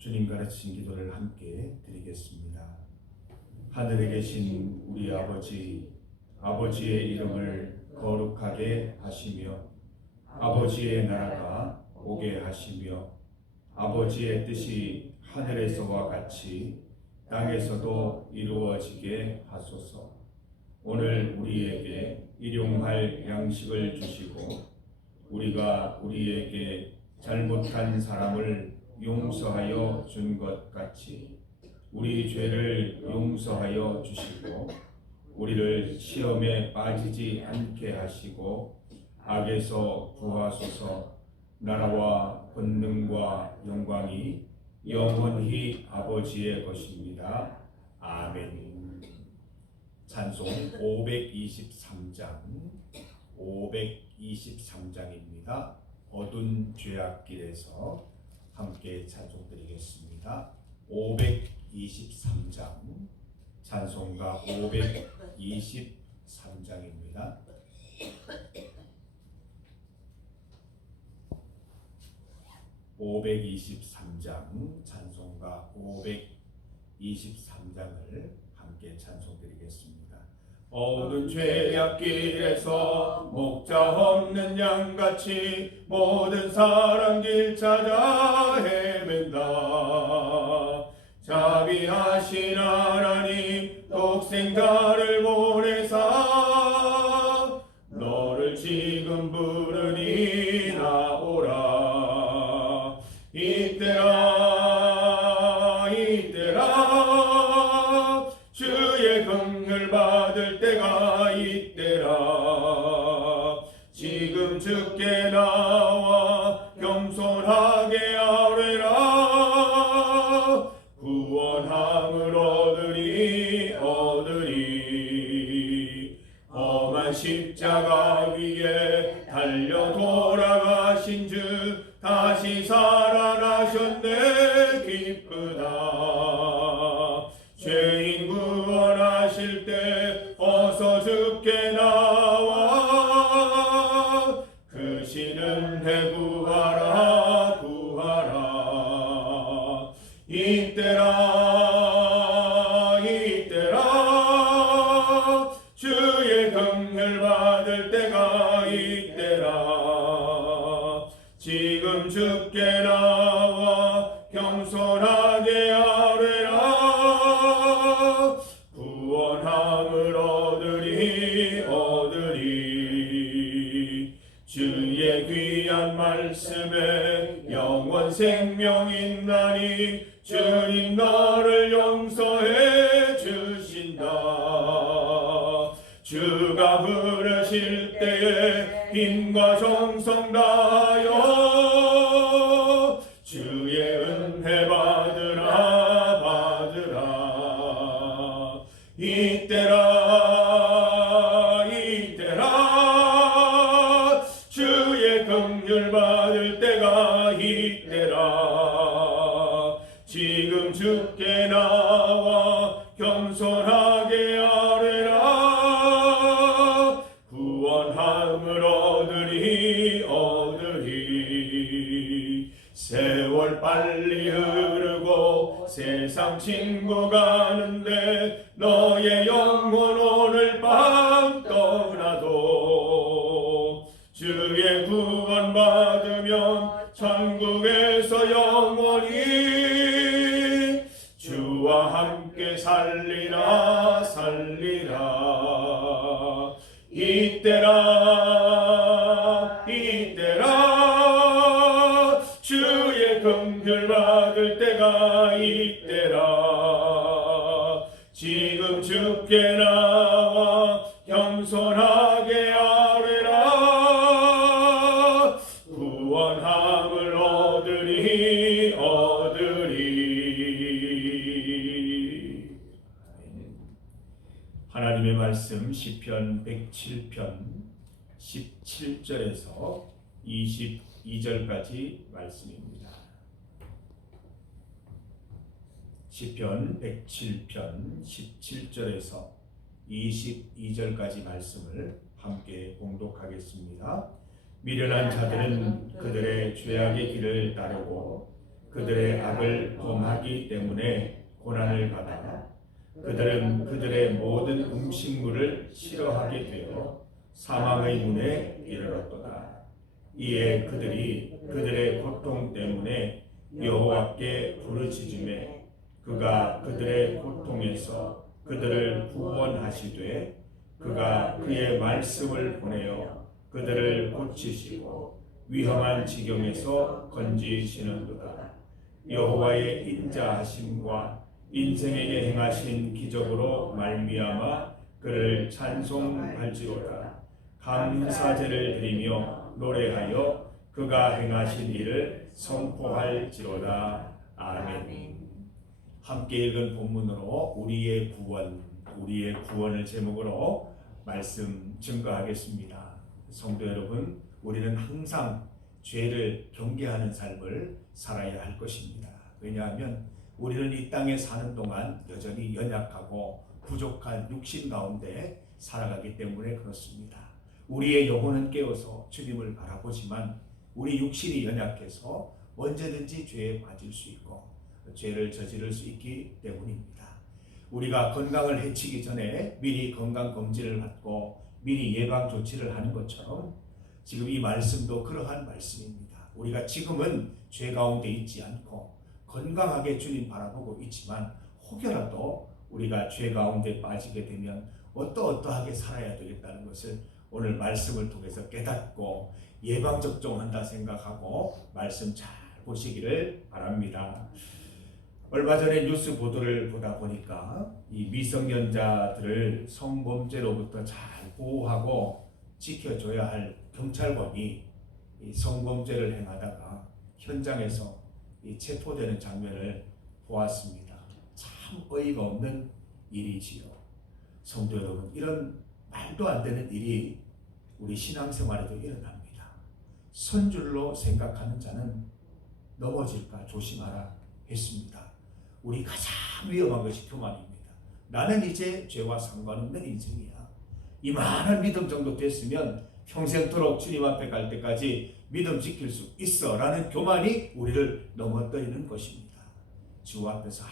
주님 가르친 기도를 함께 드리겠습니다. 하늘에 계신 우리 아버지, 아버지의 이름을 거룩하게 하시며 아버지의 나라가 오게 하시며 아버지의 뜻이 하늘에서와 같이 땅에서도 이루어지게 하소서. 오늘 우리에게 일용할 양식을 주시고 우리가 우리에게 잘못한 사람을 용서하여 준 것 같이 우리 죄를 용서하여 주시고 우리를 시험에 빠지지 않게 하시고 악에서 구하소서. 나라와 권능과 영광이 영원히 아버지의 것입니다. 아멘. 찬송 523장 523장입니다. 어두운 죄악길에서 함께 찬송드리겠습니다. 523장 찬송가 523장입니다. 523장 찬송가 523장을 함께 찬송드리겠습니다. 어두운 죄악길에서 목자 없는 양같이 모든 사람 길 찾아 헤맨다. 자비하신 하나님 독생자를 보내사 너를 지금 부르니 나오라. 이때라 주의 긍휼 받을 때가 이때라. 지금 주께 나와 겸손하게 아뢰라. 구원함을 얻으리. 험한 십자가 위에 달려 돌아가신 주 다시 살아나셨네. 기쁘다. 죄인 구원하실 때 어서 주께 나와 그 신은혜 구하라. 이때라 주의 긍휼 받을 때가 이때라. 지금 주께 나와 겸손하게 아뢰라. 구원함을 얻으리. 주의 귀한 말씀에 영원 생명 있나니 주님 너를 용서해 주신다. 주가 부르실 때에 힘과 정성 다하여 주의 은혜 받으라. 이때라 주의 긍휼 받을 때가 이때라. 지금 주께 나와 겸손하게 아뢰라. 구원함을 얻으리. 세월 빨리 흐르고 세상 친구 가는데 너의 영혼 오늘 밤 떠나도 주의 구원 받으면 천국에서 영원히 주와 함께 살리라. 이때라 주의 긍휼 받을 때가 이때라. 지금 주께 나와 겸손하게 아뢰라. 구원함을 얻으리. 하나님의 말씀 시편 107편 17절에서 22절까지 말씀입니다. 시편 107편 17절에서 22절까지 말씀을 함께 봉독하겠습니다. 미련한 자들은 그들의 죄악의 길을 따르고 그들의 악을 범하기 때문에 고난을 받아 그들은 그들의 모든 음식물을 싫어하게 되어 사망의 문에 이르렀도다. 이에 그들이 그들의 고통 때문에 여호와께 부르짖음에 그가 그들의 고통에서 그들을 구원하시되 그가 그의 말씀을 보내어 그들을 고치시고 위험한 지경에서 건지시는도다. 여호와의 인자하심과 인생에게 행하신 기적으로 말미암아 그를 찬송할지로다. 감사제를 드리며 노래하여 그가 행하신 일을 선포할지로다. 아멘. 함께 읽은 본문으로 우리의 구원을 제목으로 말씀 증거하겠습니다. 성도 여러분, 우리는 항상 죄를 경계하는 삶을 살아야 할 것입니다. 왜냐하면 우리는 이 땅에 사는 동안 여전히 연약하고 부족한 육신 가운데 살아가기 때문에 그렇습니다. 우리의 영혼은 깨어서 주님을 바라보지만 우리 육신이 연약해서 언제든지 죄에 빠질 수 있고 죄를 저지를 수 있기 때문입니다. 우리가 건강을 해치기 전에 미리 건강검진을 받고 미리 예방 조치를 하는 것처럼 지금 이 말씀도 그러한 말씀입니다. 우리가 지금은 죄 가운데 있지 않고 건강하게 주님 바라보고 있지만 혹여라도 우리가 죄 가운데 빠지게 되면 어떠하게 살아야 되겠다는 것을 오늘 말씀을 통해서 깨닫고 예방접종한다 생각하고 말씀 잘 보시기를 바랍니다. 얼마 전에 뉴스 보도를 보다 보니까 이 미성년자들을 성범죄로부터 잘 보호하고 지켜줘야 할 경찰관이 이 성범죄를 행하다가 현장에서 체포되는 장면을 보았습니다. 참 어이가 없는 일이지요. 성도 여러분, 이런 말도 안 되는 일이 우리 신앙생활에도 일어납니다. 선줄로 생각하는 자는 넘어질까 조심하라 했습니다. 우리 가장 위험한 것이 교만입니다. 나는 이제 죄와 상관없는 인생이야. 이만한 믿음 정도 됐으면 평생토록 주님 앞에 갈 때까지 믿음 지킬 수 있어 라는 교만이 우리를 넘어뜨리는 것입니다. 주 앞에서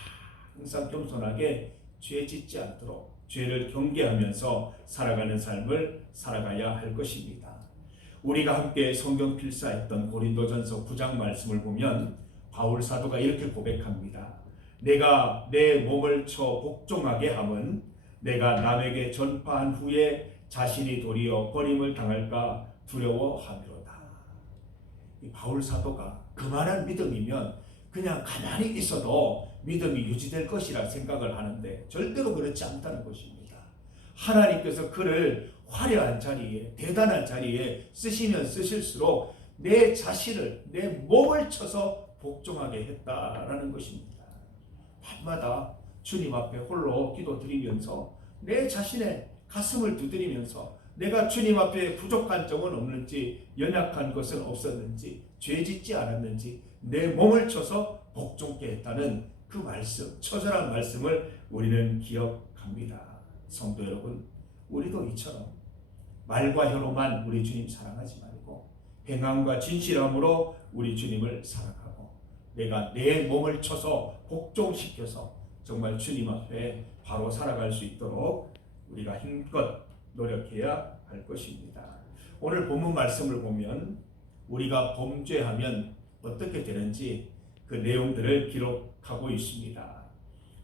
항상 겸손하게 죄 짓지 않도록 죄를 경계하면서 살아가는 삶을 살아가야 할 것입니다. 우리가 함께 성경 필사했던 고린도전서 9장 말씀을 보면 바울 사도가 이렇게 고백합니다. 내가 내 몸을 쳐 복종하게 함은 내가 남에게 전파한 후에 자신이 도리어 버림을 당할까 두려워함이로다. 이 바울 사도가 그만한 믿음이면 그냥 가만히 있어도 믿음이 유지될 것이라 생각을 하는데 절대로 그렇지 않다는 것입니다. 하나님께서 그를 화려한 자리에, 대단한 자리에 쓰시면 쓰실수록 내 자신을, 내 몸을 쳐서 복종하게 했다라는 것입니다. 밤마다 주님 앞에 홀로 기도드리면서 내 자신의 가슴을 두드리면서 내가 주님 앞에 부족한 점은 없는지, 연약한 것은 없었는지, 죄 짓지 않았는지 내 몸을 쳐서 복종케 했다는 그 말씀, 처절한 말씀을 우리는 기억합니다. 성도 여러분, 우리도 이처럼 말과 혀로만 우리 주님 사랑하지 말고 행함과 진실함으로 우리 주님을 사랑하고 내가 내 몸을 쳐서 복종시켜서 정말 주님 앞에 바로 살아갈 수 있도록 우리가 힘껏 노력해야 할 것입니다. 오늘 본문 말씀을 보면 우리가 범죄하면 어떻게 되는지 그 내용들을 기록하고 있습니다.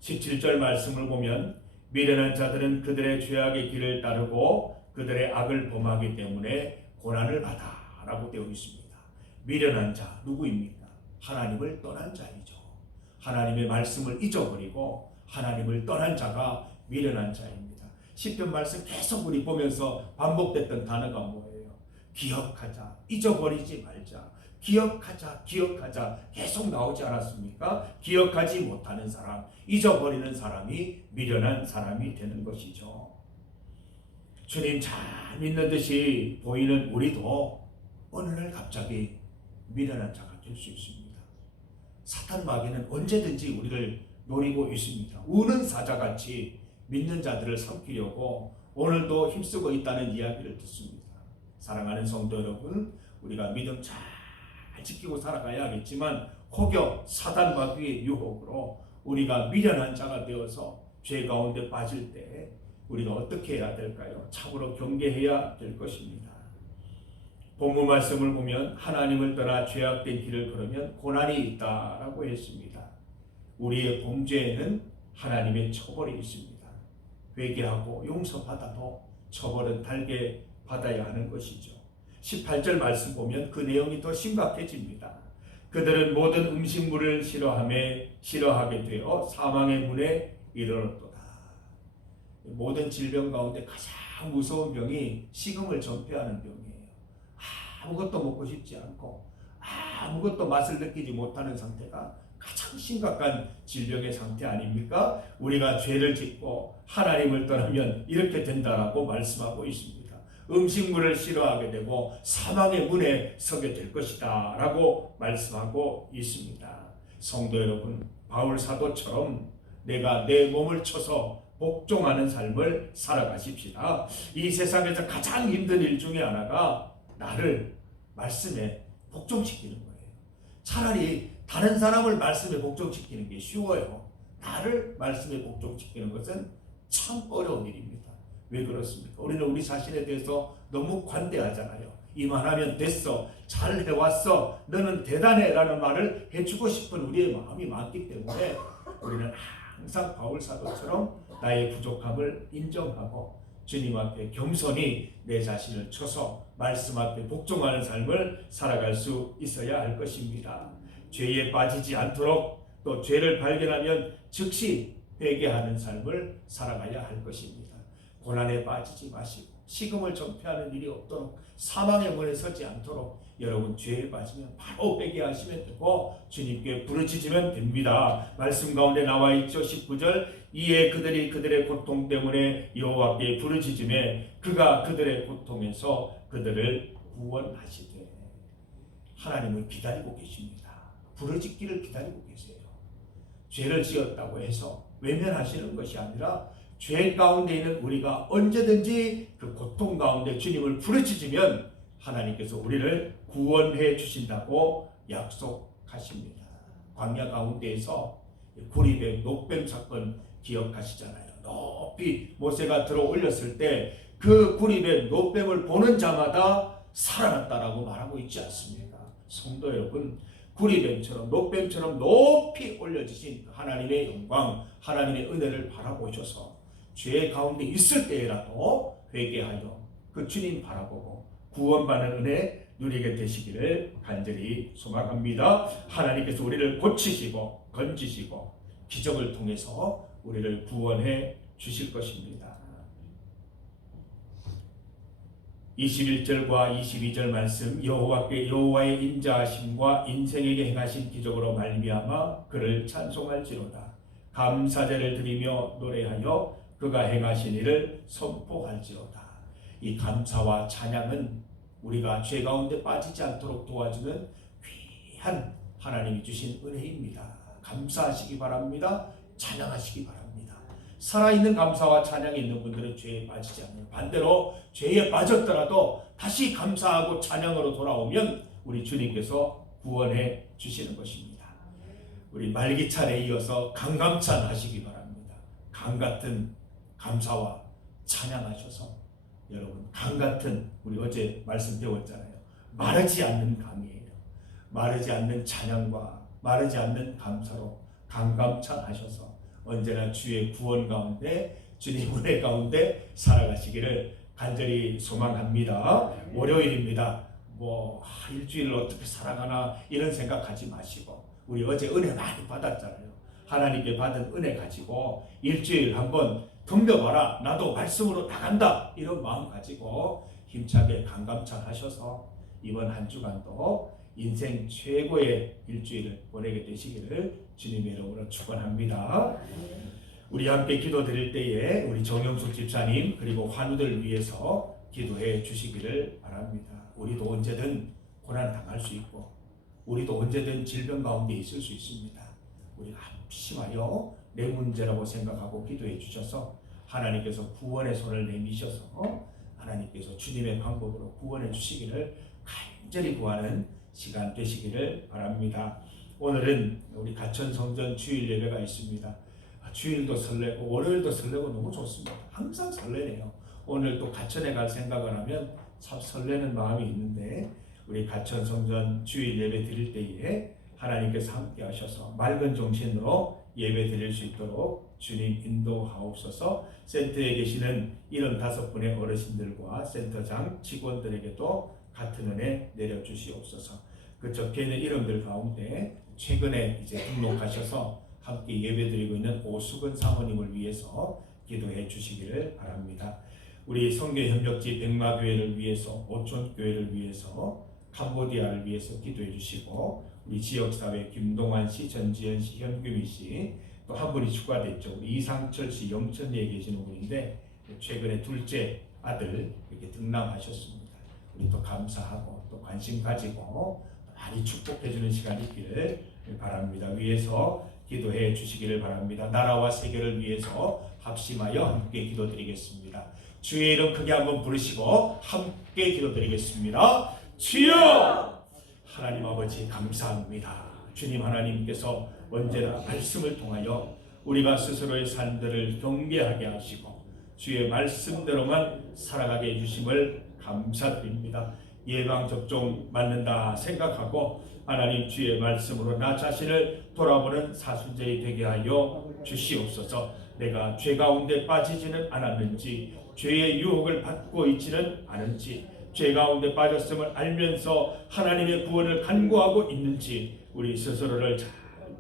17절 말씀을 보면 미련한 자들은 그들의 죄악의 길을 따르고 그들의 악을 범하기 때문에 고난을 받아 라고 되어 있습니다. 미련한 자 누구입니까? 하나님을 떠난 자이죠. 하나님의 말씀을 잊어버리고 하나님을 떠난 자가 미련한 자입니다. 시편 말씀 계속 우리 보면서 반복됐던 단어가 뭐예요? 기억하자, 잊어버리지 말자, 기억하자 계속 나오지 않았습니까? 기억하지 못하는 사람, 잊어버리는 사람이 미련한 사람이 되는 것이죠. 주님 잘 믿는 듯이 보이는 우리도 어느 날 갑자기 미련한 자가 될 수 있습니다. 사탄 마귀는 언제든지 우리를 노리고 있습니다. 우는 사자같이 믿는 자들을 삼키려고 오늘도 힘쓰고 있다는 이야기를 듣습니다. 사랑하는 성도 여러분, 우리가 믿음 잘 지키고 살아가야 하겠지만 혹여 사단 마귀의 유혹으로 우리가 미련한 자가 되어서 죄 가운데 빠질 때 우리가 어떻게 해야 될까요? 참으로 경계해야 될 것입니다. 본문 말씀을 보면 하나님을 떠나 죄악된 길을 걸으면 고난이 있다라고 했습니다. 우리의 범죄에는 하나님의 처벌이 있습니다. 회개하고 용서받아도 처벌은 달게 받아야 하는 것이죠. 18절 말씀 보면 그 내용이 더 심각해집니다. 그들은 모든 음식물을 싫어하게 되어 사망의 문에 이르렀도다. 모든 질병 가운데 가장 무서운 병이 식음을 전폐하는 병이에요. 아무것도 먹고 싶지 않고 아무것도 맛을 느끼지 못하는 상태가 가장 심각한 질병의 상태 아닙니까? 우리가 죄를 짓고 하나님을 떠나면 이렇게 된다라고 말씀하고 있습니다. 음식물을 싫어하게 되고 사망의 문에 서게 될 것이다 라고 말씀하고 있습니다. 성도 여러분, 바울 사도처럼 내가 내 몸을 쳐서 복종하는 삶을 살아가십시다. 이 세상에서 가장 힘든 일 중에 하나가 나를 말씀에 복종시키는 거예요. 차라리 다른 사람을 말씀에 복종시키는 게 쉬워요. 나를 말씀에 복종시키는 것은 참 어려운 일입니다. 왜 그렇습니까? 우리는 우리 자신에 대해서 너무 관대하잖아요. 이만하면 됐어, 잘 해왔어, 너는 대단해 라는 말을 해주고 싶은 우리의 마음이 많기 때문에 우리는 항상 바울 사도처럼 나의 부족함을 인정하고 주님 앞에 겸손히 내 자신을 쳐서 말씀 앞에 복종하는 삶을 살아갈 수 있어야 할 것입니다. 죄에 빠지지 않도록 또 죄를 발견하면 즉시 회개하는 삶을 살아가야 할 것입니다. 고난에 빠지지 마시고 식음을 전폐하는 일이 없도록 사망의 문에 서지 않도록 여러분 죄에 빠지면 바로 회개하시면 되고 주님께 부르짖으면 됩니다. 말씀 가운데 나와 있죠. 19절 이에 그들이 그들의 고통 때문에 여호와께 부르짖으매 그가 그들의 고통에서 그들을 구원하시되 하나님을 기다리고 계십니다. 부르짖기를 기다리고 계세요. 죄를 지었다고 해서 외면하시는 것이 아니라 죄 가운데 있는 우리가 언제든지 그 고통 가운데 주님을 부르짖으면 하나님께서 우리를 구원해 주신다고 약속하십니다. 광야 가운데에서 구리뱀, 녹뱀 사건 기억하시잖아요. 높이 모세가 들어 올렸을 때 그 구리뱀, 녹뱀을 보는 자마다 살아났다라고 말하고 있지 않습니까? 성도 여러분, 구리뱀처럼 녹뱀처럼 높이 올려지신 하나님의 영광, 하나님의 은혜를 바라보셔서 죄 가운데 있을 때라도 회개하여 그 주님 바라보고 구원받는 은혜 누리게 되시기를 간절히 소망합니다. 하나님께서 우리를 고치시고 건지시고 기적을 통해서 우리를 구원해 주실 것입니다. 21절과 22절 말씀 여호와의 인자하심과 인생에게 행하신 기적으로 말미암아 그를 찬송할지로다. 감사제를 드리며 노래하여 그가 행하신 일을 선포할지로다. 이 감사와 찬양은 우리가 죄 가운데 빠지지 않도록 도와주는 귀한 하나님이 주신 은혜입니다. 감사하시기 바랍니다. 찬양하시기 바랍니다. 살아있는 감사와 찬양이 있는 분들은 죄에 빠지지 않는, 반대로 죄에 빠졌더라도 다시 감사하고 찬양으로 돌아오면 우리 주님께서 구원해 주시는 것입니다. 우리 말기찬에 이어서 강감찬 하시기 바랍니다. 강같은 감사와 찬양하셔서 여러분 강같은, 우리 어제 말씀 배웠잖아요. 마르지 않는 강이에요. 마르지 않는 찬양과 마르지 않는 감사로 강감찬하셔서 언제나 주의 구원 가운데 주님 은혜 가운데 살아가시기를 간절히 소망합니다. 월요일입니다. 일주일을 어떻게 살아가나 이런 생각하지 마시고 우리 어제 은혜 많이 받았잖아요. 하나님께 받은 은혜 가지고 일주일 한번 덤벼봐라. 나도 말씀으로 나간다. 이런 마음 가지고 힘차게 강감찬 하셔서 이번 한 주간도 인생 최고의 일주일을 보내게 되시기를 주님의 이름으로 축원합니다. 우리 함께 기도 드릴 때에 우리 정영숙 집사님 그리고 환우들 위해서 기도해 주시기를 바랍니다. 우리도 언제든 고난 당할 수 있고 우리도 언제든 질병 가운데 있을 수 있습니다. 우리가 합심하여 내 문제라고 생각하고 기도해 주셔서 하나님께서 구원의 손을 내미셔서 하나님께서 주님의 방법으로 구원해 주시기를 간절히 구하는 시간 되시기를 바랍니다. 오늘은 우리 가천성전 주일 예배가 있습니다. 주일도 설레고 월요일도 설레고 너무 좋습니다. 항상 설레네요. 오늘 또 가천에 갈 생각을 하면 참 설레는 마음이 있는데, 우리 가천성전 주일 예배 드릴 때에 하나님께서 함께 하셔서 맑은 정신으로 예배 드릴 수 있도록 주님 인도하옵소서. 센터에 계시는 75분의 어르신들과 센터장 직원들에게도 같은 은혜 내려주시옵소서. 그 적혀있는 이름들 가운데 최근에 이제 등록하셔서 함께 예배드리고 있는 오수근 사모님을 위해서 기도해 주시기를 바랍니다. 우리 선교협력지 백마교회를 위해서, 오촌교회를 위해서, 캄보디아를 위해서 기도해 주시고, 우리 지역사회 김동환 씨, 전지현 씨, 현규미 씨, 또 한 분이 추가됐죠. 우리 이상철 씨, 영천리에 계시는 분인데 최근에 둘째 아들 이렇게 등남하셨습니다. 우리 또 감사하고 또 관심 가지고 많이 축복해 주는 시간이 있기를 바랍니다. 위해서 기도해 주시기를 바랍니다. 나라와 세계를 위해서 합심하여 함께 기도드리겠습니다. 주의 이름 크게 한번 부르시고 함께 기도드리겠습니다. 주여! 하나님 아버지 감사합니다. 주님 하나님께서 언제나 말씀을 통하여 우리가 스스로의 삶들을 경계하게 하시고 주의 말씀대로만 살아가게 해주심을 감사드립니다. 예방접종 맞는다 생각하고 하나님 주의 말씀으로 나 자신을 돌아보는 사순절이 되게 하여 주시옵소서. 내가 죄 가운데 빠지지는 않았는지, 죄의 유혹을 받고 있지는 않은지, 죄 가운데 빠졌음을 알면서 하나님의 구원을 간구하고 있는지 우리 스스로를 잘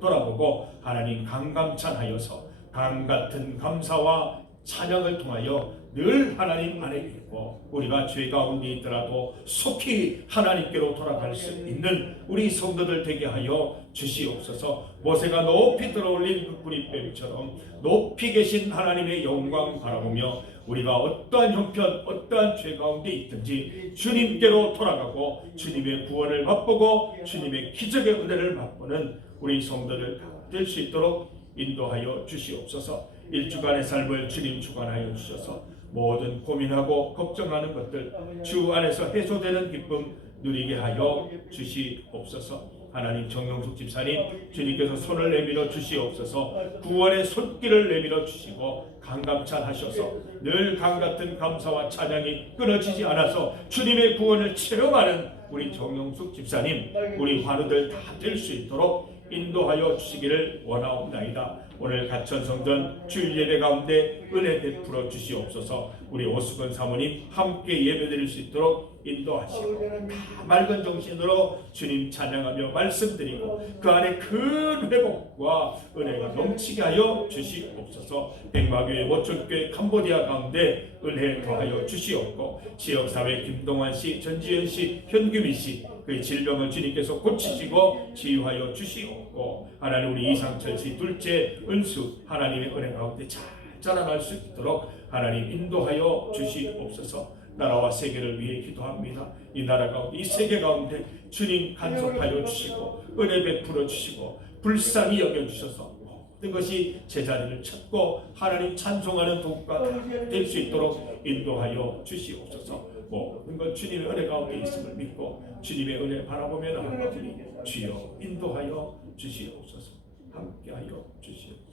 돌아보고 하나님 강감찬하여서 강같은 감사와 찬양을 통하여 늘 하나님 안에 있고, 우리가 죄 가운데 있더라도 속히 하나님께로 돌아갈 수 있는 우리 성도들 되게 하여 주시옵소서. 모세가 높이 들어올린 그 뿌리뱀처럼 높이 계신 하나님의 영광 바라보며 우리가 어떠한 형편, 어떠한 죄 가운데 있든지 주님께로 돌아가고 주님의 구원을 맛보고 주님의 기적의 은혜를 맛보는 우리 성도들 될 수 있도록 인도하여 주시옵소서. 일주간의 삶을 주님 주관하여 주셔서 모든 고민하고 걱정하는 것들 주 안에서 해소되는 기쁨 누리게 하여 주시옵소서. 하나님 정영숙 집사님 주님께서 손을 내밀어 주시옵소서. 구원의 손길을 내밀어 주시고 강감찬하셔서 늘 강같은 감사와 찬양이 끊어지지 않아서 주님의 구원을 체험하는 우리 정영숙 집사님, 우리 환우들 다 될 수 있도록 인도하여 주시기를 원하옵나이다. 오늘 가천성전 주일 예배 가운데 은혜 베풀어 주시옵소서. 우리 오수근 사모님 함께 예배드릴 수 있도록 인도하시고 다 맑은 정신으로 주님 찬양하며 말씀드리고 그 안에 큰 회복과 은혜가 넘치게 하여 주시옵소서. 백마교회, 오촌교회, 캄보디아 가운데 은혜 더하여 주시옵고, 지역사회 김동환 씨, 전지현 씨, 현규미 씨 그 질병을 주님께서 고치시고 치유하여 주시옵고, 하나님 우리 이상철 씨 둘째 은수 하나님의 은혜 가운데 잘 자라날 수 있도록 하나님 인도하여 주시옵소서. 나라와 세계를 위해 기도합니다. 이 나라 가운데, 이 세계 가운데 주님 간섭하여 주시고 은혜 베풀어 주시고 불쌍히 여겨주셔서 모든 것이 제자리를 찾고 하나님 찬송하는 도구가 될 수 있도록 인도하여 주시옵소서. 모든 것 주님의 은혜 가운데 있음을 믿고 주님의 은혜 바라보며 나아가오니 주여 인도하여 주시옵소서. 함께하여 주시옵소서.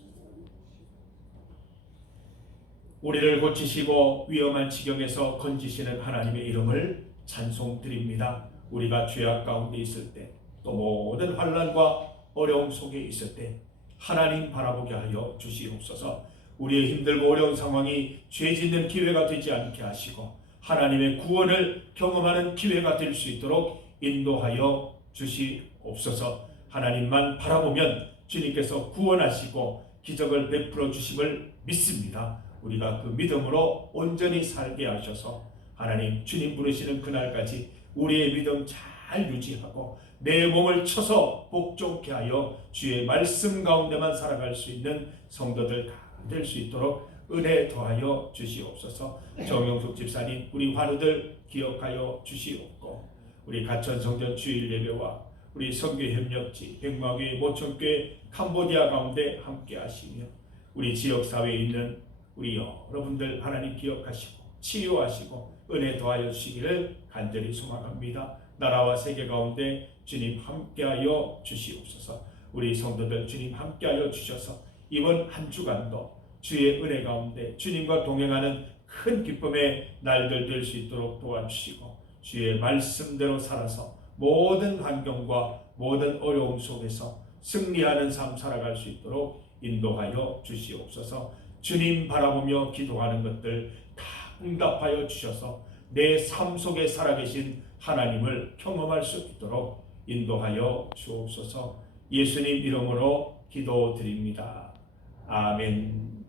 우리를 고치시고 위험한 지경에서 건지시는 하나님의 이름을 찬송드립니다. 우리가 죄악 가운데 있을 때, 또 모든 환난과 어려움 속에 있을 때 하나님 바라보게 하여 주시옵소서. 우리의 힘들고 어려운 상황이 죄 짓는 기회가 되지 않게 하시고 하나님의 구원을 경험하는 기회가 될 수 있도록 인도하여 주시옵소서. 하나님만 바라보면 주님께서 구원하시고 기적을 베풀어 주심을 믿습니다. 우리가 그 믿음으로 온전히 살게 하셔서 하나님 주님 부르시는 그날까지 우리의 믿음 잘 유지하고 내 몸을 쳐서 복종케 하여 주의 말씀 가운데만 살아갈 수 있는 성도들 다 될 수 있도록 은혜 더하여 주시옵소서. 정영숙 집사님 우리 환우들 기억하여 주시옵고, 우리 가천성전 주일 예배와 우리 선교협력지 백마교회, 모천교회, 캄보디아 가운데 함께 하시며 우리 지역사회에 있는 우리 여러분들 하나님 기억하시고 치유하시고 은혜 더하여 주시기를 간절히 소망합니다. 나라와 세계 가운데 주님 함께하여 주시옵소서. 우리 성도들 주님 함께하여 주셔서 이번 한 주간도 주의 은혜 가운데 주님과 동행하는 큰 기쁨의 날들 될 수 있도록 도와주시고 주의 말씀대로 살아서 모든 환경과 모든 어려움 속에서 승리하는 삶 살아갈 수 있도록 인도하여 주시옵소서. 주님 바라보며 기도하는 것들 다 응답하여 주셔서 내 삶 속에 살아계신 하나님을 경험할 수 있도록 인도하여 주옵소서. 예수님 이름으로 기도드립니다. 아멘.